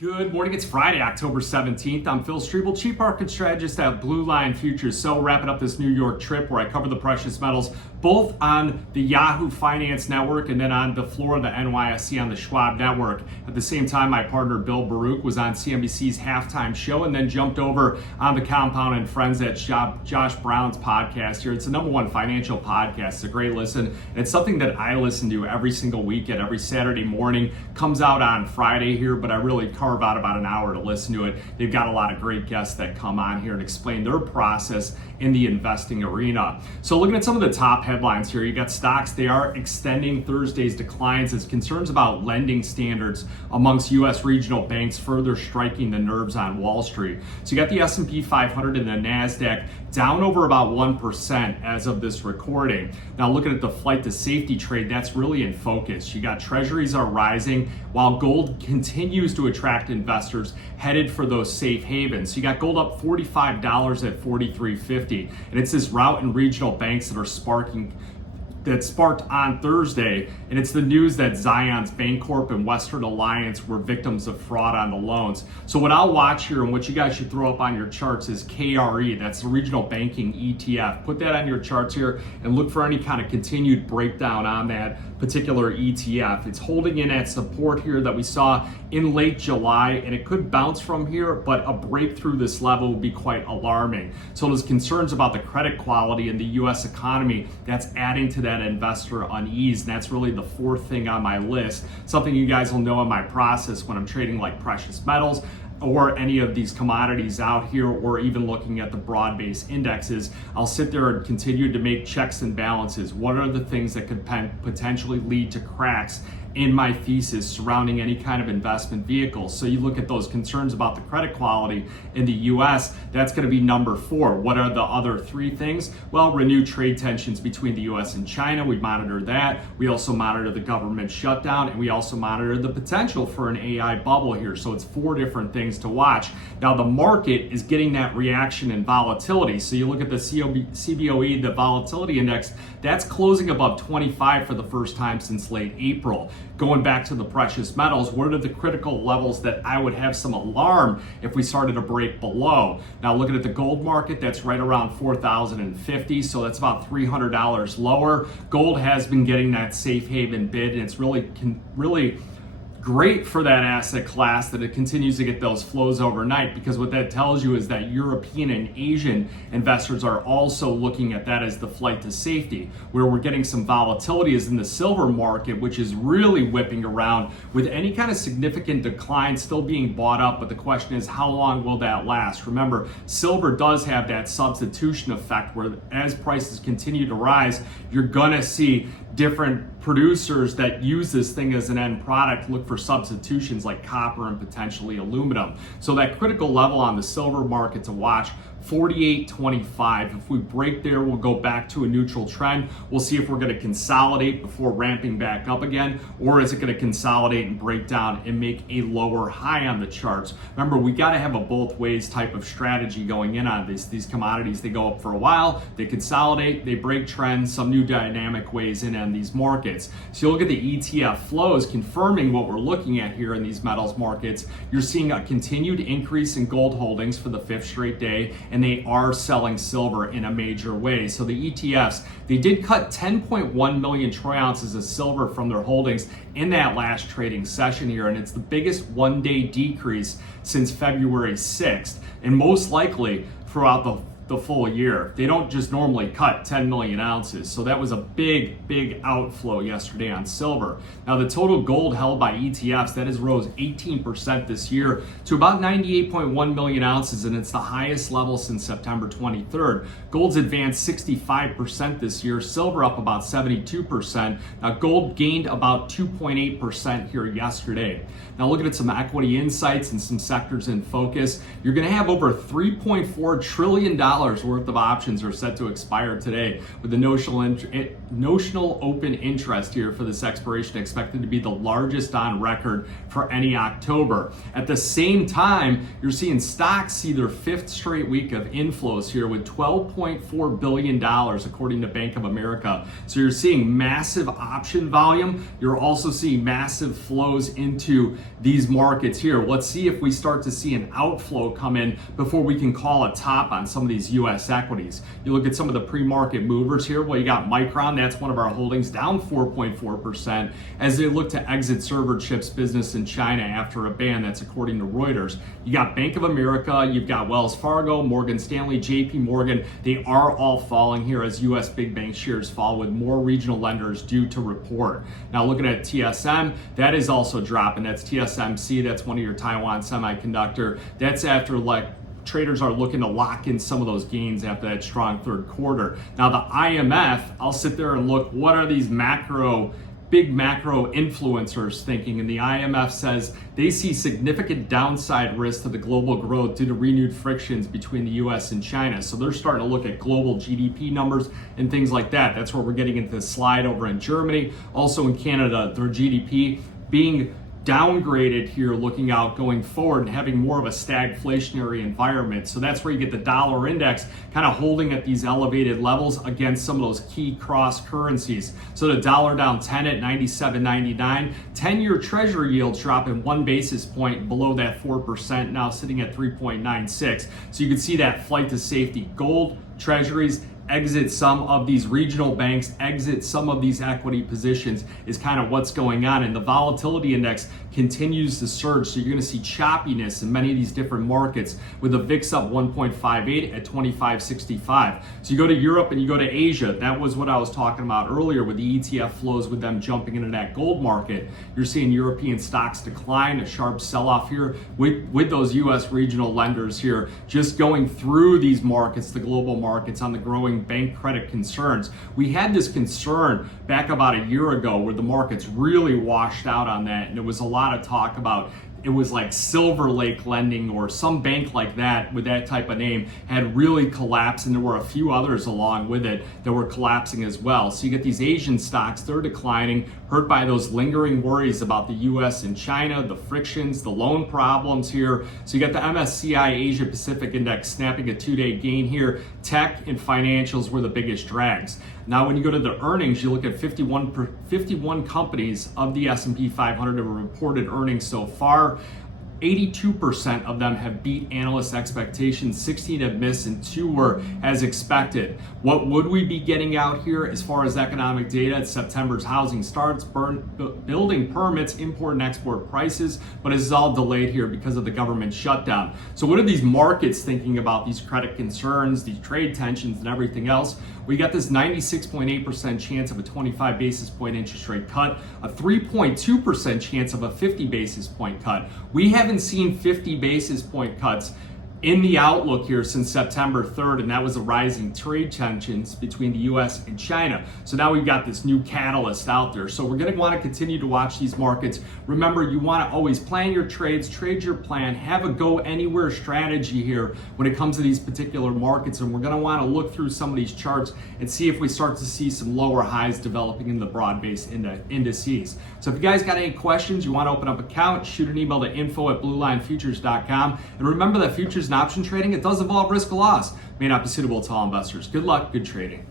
Good morning, it's Friday, October 17th. I'm Phil Streible, Chief Market Strategist at Blue Line Futures. So wrapping up this New York trip where I cover the precious metals, both on the Yahoo Finance Network and then on the floor of the NYSE on the Schwab Network. At the same time, my partner Bill Baruch was on CNBC's halftime show and then jumped over on the Compound and Friends at Josh Brown's podcast here. It's the #1 financial podcast. It's a great listen. It's something that I listen to every single weekend, every Saturday morning. Comes out on Friday here, but I really carve out about an hour to listen to it. They've got a lot of great guests that come on here and explain their process in the investing arena. So looking at some of the top headlines here, you got stocks. They are extending Thursday's declines as concerns about lending standards amongst U.S. regional banks further striking the nerves on Wall Street. So you got the S&P 500 and the NASDAQ down over about 1% as of this recording. Now looking at the flight to safety trade, that's really in focus. You got treasuries are rising while gold continues to attract investors headed for those safe havens. So you got gold up $45 at $43.50, and it's this rout in regional banks that sparked on Thursday, and it's the news that Zions Bancorp and Western Alliance were victims of fraud on the loans. So what I'll watch here and what you guys should throw up on your charts is KRE. That's the regional banking ETF. Put that on your charts here and look for any kind of continued breakdown on that particular ETF. It's holding in at support here that we saw in late July, and it could bounce from here, but a break through this level would be quite alarming. So there's concerns about the credit quality in the US economy that's adding to that investor unease, and that's really the fourth thing on my list. Something you guys will know in my process when I'm trading like precious metals or any of these commodities out here, or even looking at the broad-based indexes. I'll sit there and continue to make checks and balances. What are the things that could potentially lead to cracks in my thesis surrounding any kind of investment vehicle? So you look at those concerns about the credit quality in the US, that's going to be number 4. What are the other 3 things? Well, renewed trade tensions between the US and China. We monitor that. We also monitor the government shutdown, and we also monitor the potential for an AI bubble here. So it's 4 different things to watch. Now the market is getting that reaction in volatility. So you look at the CBOE, the volatility index, that's closing above 25 for the first time since late April. Going back to the precious metals, what are the critical levels that I would have some alarm if we started to break below? Now looking at the gold market, that's right around 4,050, so that's about $300 lower. Gold has been getting that safe haven bid, and it's really great for that asset class that it continues to get those flows overnight, because what that tells you is that European and Asian investors are also looking at that as the flight to safety. Where we're getting some volatility is in the silver market, which is really whipping around with any kind of significant decline still being bought up, but the question is how long will that last? Remember, silver does have that substitution effect where as prices continue to rise, you're gonna see different producers that use this thing as an end product look for substitutions like copper and potentially aluminum. So that critical level on the silver market to watch, 48.25. If we break there, we'll go back to a neutral trend. We'll see if we're going to consolidate before ramping back up again, or is it going to consolidate and break down and make a lower high on the charts. Remember, we got to have a both ways type of strategy going in on these commodities. They go up for a while, they consolidate, they break trends, some new dynamic ways in on these markets. So you look at the ETF flows confirming what we're looking at here in these metals markets. You're seeing a continued increase in gold holdings for the 5th straight day, and they are selling silver in a major way. So the ETFs, they did cut 10.1 million troy ounces of silver from their holdings in that last trading session here, and it's the biggest one-day decrease since February 6th, and most likely throughout the full year. They don't just normally cut 10 million ounces. So that was a big outflow yesterday on silver. Now the total gold held by ETFs, that has rose 18% this year to about 98.1 million ounces, and it's the highest level since September 23rd. Gold's advanced 65% this year, silver up about 72%. Now gold gained about 2.8% here yesterday. Now looking at some equity insights and some sectors in focus, you're gonna have over $3.4 trillion worth of options are set to expire today, with the notional open interest here for this expiration expected to be the largest on record for any October. At the same time, you're seeing stocks see their fifth straight week of inflows here with $12.4 billion according to Bank of America. So you're seeing massive option volume. You're also seeing massive flows into these markets here. Let's see if we start to see an outflow come in before we can call a top on some of these US equities. You look at some of the pre-market movers here. Well, you got Micron, that's one of our holdings, down 4.4% as they look to exit server chips business in China after a ban. That's according to Reuters. You got Bank of America, you've got Wells Fargo, Morgan Stanley, JP Morgan. They are all falling here as US big bank shares fall, with more regional lenders due to report. Now looking at TSM, that is also dropping. That's TSMC, that's one of your Taiwan semiconductor. That's after traders are looking to lock in some of those gains after that strong third quarter. Now the IMF, I'll sit there and look, what are these big macro influencers thinking? And the IMF says they see significant downside risk to the global growth due to renewed frictions between the US and China. So they're starting to look at global GDP numbers and things like that. That's where we're getting into the slide over in Germany. Also in Canada, their GDP being downgraded here, looking out going forward and having more of a stagflationary environment. So that's where you get the dollar index kind of holding at these elevated levels against some of those key cross currencies. So the dollar down 10 at 97.99, 10-year treasury yields dropping 1 basis point below that 4%, now sitting at 3.96. So you can see that flight to safety. Gold, treasuries, exit some of these regional banks, exit some of these equity positions is kind of what's going on. And the volatility index continues to surge. So you're going to see choppiness in many of these different markets, with the VIX up 1.58 at 25.65. So you go to Europe and you go to Asia. That was what I was talking about earlier with the ETF flows, with them jumping into that gold market. You're seeing European stocks decline, a sharp sell-off here with those US regional lenders here just going through these markets, the global markets, on the growing bank credit concerns. We had this concern back about a year ago where the markets really washed out on that, and there was a lot of talk about it was like Silver Lake lending or some bank like that with that type of name had really collapsed, and there were a few others along with it that were collapsing as well. So you get these Asian stocks, they're declining, hurt by those lingering worries about the US and China, the frictions, the loan problems here. So you got the MSCI Asia Pacific Index snapping a 2-day gain here. Tech and financials were the biggest drags. Now when you go to the earnings, you look at 51 companies of the S&P 500 that have reported earnings so far. 82% of them have beat analyst expectations, 16 have missed, and 2 were as expected. What would we be getting out here as far as economic data? It's September's housing starts, building permits, import and export prices, but this is all delayed here because of the government shutdown. So what are these markets thinking about these credit concerns, these trade tensions, and everything else? We got this 96.8% chance of a 25 basis point interest rate cut, a 3.2% chance of a 50 basis point cut. We haven't seen 50 basis point cuts in the outlook here since September 3rd, and that was the rising trade tensions between the US and China. So now we've got this new catalyst out there. So we're going to want to continue to watch these markets. Remember, you want to always plan your trades, trade your plan, have a go anywhere strategy here when it comes to these particular markets. And we're going to want to look through some of these charts and see if we start to see some lower highs developing in the broad-based indices. So if you guys got any questions, you want to open up an account, shoot an email to info@bluelinefutures.com. And remember that futures and option trading, it does involve risk of loss. May not be suitable to all investors. Good luck, good trading.